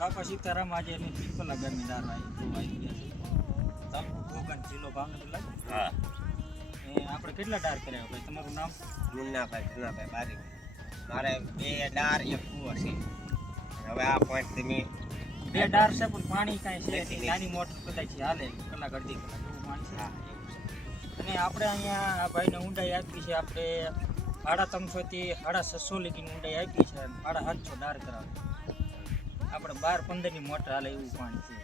બાપા સીતારામ આજે અમે પીપલા ગામની દાર આવી ગયા ઘોઘા જિલ્લો ભાવનગર લાગે હા આપણે કેટલા ડાર કર્યા ભાઈ તમારું નામ મુન્નાભાઈ ધનાભાઈ બારી મારે બે ડાર એક કૂવો છે હવે આ પોઈન્ટ તમે બે ડાર છે પણ પાણી કાંઈ છે. નાની મોટર કદાચ હાલે કલાક અડધી કલાક એવું પાણી છે હા એવું છે અને આપણે અહીંયા આ ભાઈને ઊંડાઈ આપી છે આપણે સાડા ત્રણસોથી સાડા છસો લીટીની ઊંડાઈ આપી છે અને સાડા સાતસો ડાર કરાવે આપણે બાર પંદરની મોટર હાલે એવું પાણી છે.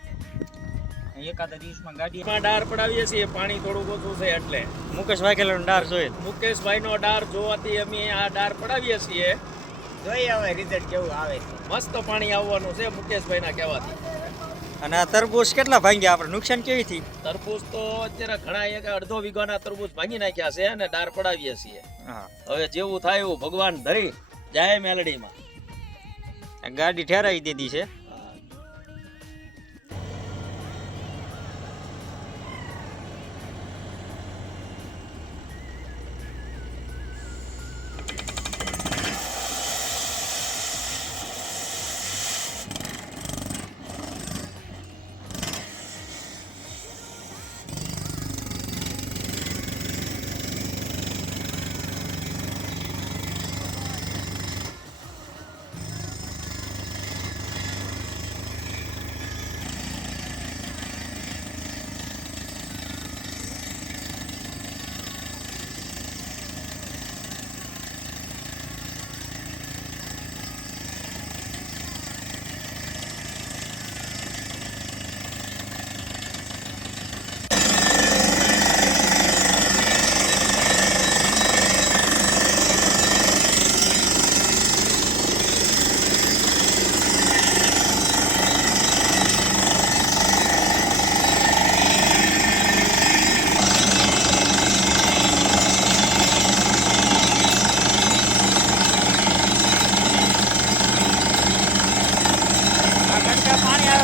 એકાદા દિવસમાં ગાડી ડાર પડાવીએ છીએ પાણી થોડું ઓછું છે એટલે. મુકેશ વાઘેલાનો ડાર જોઈએ. મુકેશભાઈનો ડાર જોવાથી અમે આ ડાર પડાવીએ છીએ. જોઈએ હવે રિઝલ્ટ કેવું આવે. છે મસ્ત પાણી આવવાનું છે મુકેશભાઈના કહેવાથી. અને આ તરબૂચ કેટલા ભાંગ્યા? આપણે નુકસાન કેવી થી તરબૂચ તો અત્યારે ઘણા એક અડધો વીઘાના તરબૂચ ભાંગી નાખ્યા છે અને ડાર પડાવીએ છીએ. હવે જેવું થાય એવું ભગવાન ધરી. જાય મેલડીમાં. ગાડી ઠેરાવી દીધી છે.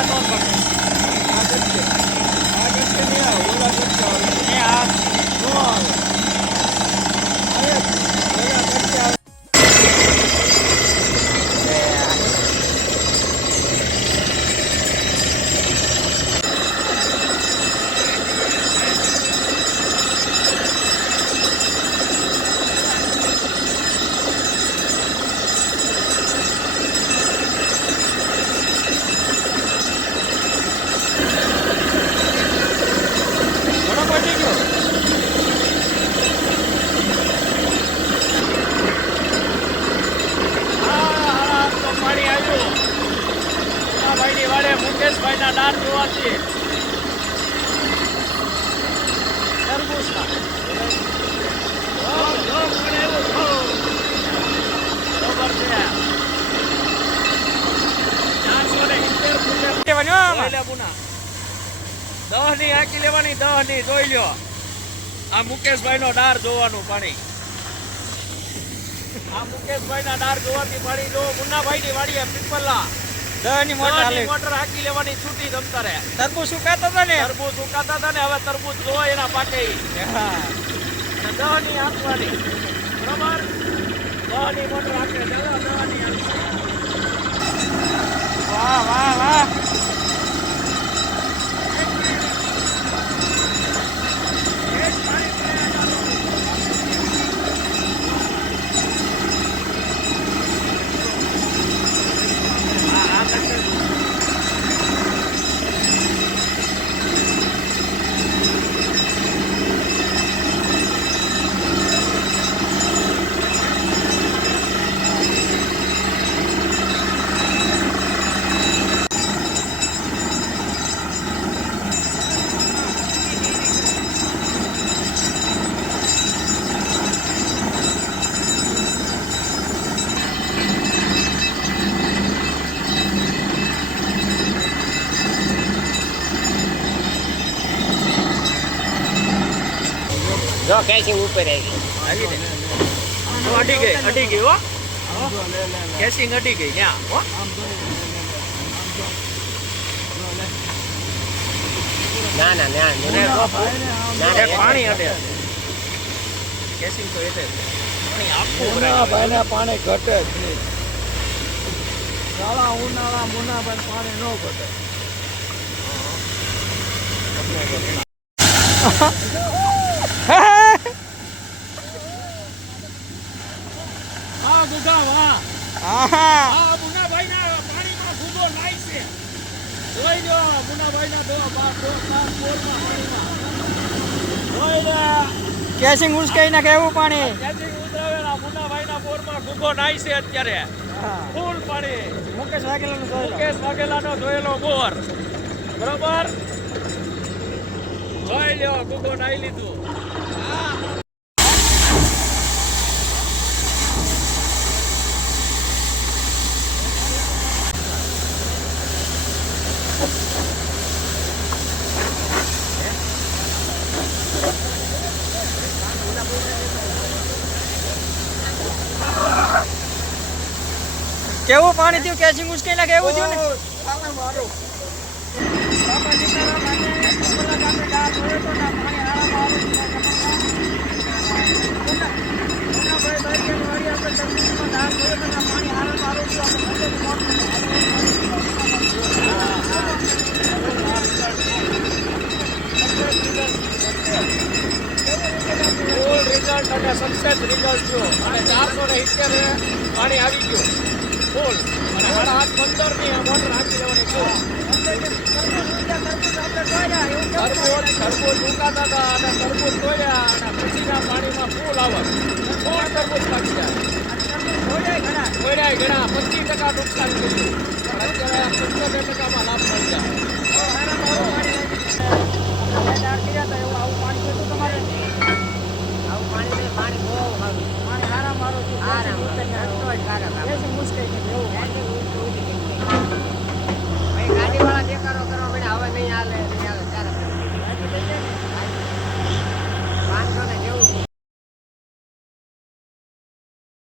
Ja, Nordbacken. Ja, દહની હાકી લેવાની દહની જોઈ લ્યો. આ મુકેશભાઈ નો ડાર જોવાનું પાણી. આ મુકેશભાઈ ના ડાર જોવાથી પાણી જો મુન્નાભાઈ ની વાડીએ પીપલા દહની મોટર હાલે. મોટર હાકી લેવાની છૂટી તમતારે તરબૂચ સુકાતા હતા ને? તરબૂચ સુકાતા હતા ને હવે તરબૂચ જો એના પાકે. ઈ. હા. અને ની હાંકવાની. બરોબર? દહ મોટર હાકે. વાહ વાહ વાહ. જો કેસી ઉપર આવી ગઈ અટી ગઈ અટી ગઈ હો કેસિંગ અડી ગઈ ન્યા હો ના ના ના મને ના પાણી અડે કેસિંગ તો એટલે પાણી આખું ભરાય ભાઈને પાણી ઘટે જ નહીં શાળા ઉનાળા મુનાભાઈ પાણી ન ઘટે હા ગુગા વાહ. આહા. આ પાણીમાં ફૂગો નાય છે. જોઈ લો મુનાભાઈના દો બાર દો ચાર બોલમાં પાણીમાં. જોઈ કેસિંગ ઉસકાઈ નાખે એવું પાણી. કેસિંગ ઉતરાવેલા મુનાભાઈના બોરમાં ફૂગો નાય છે અત્યારે. ફૂલ પાણી. મુકેશ વાઘેલાનું જોઈ લો મુકેશ વાઘેલાનો જોયેલો બોર બરોબર? જોઈ લ્યો ફૂગો નાઈ લીધું. કેવું પાણી થયું? કેસિંગ ઉસકાઈ લાગે એવું થયું ને? રિઝલ્ટ અને સક્સેસ રિઝલ્ટ જો અને ચારસો ને ઇત્તેર પાણી આવી ગયું. ફૂલ અને સાડા આઠ પંદરની મોટર હાંકી લેવાની જો તરબૂચ તરબૂચ ઉગાતા હતા અને તરબૂજ તોડ્યા અને પછીના પાણીમાં ફૂલ આવત ફૂલ તરબૂચ પાકી જાય તોડ્યા ઘણા. પચીસ ટકા નુકસાન કર્યું.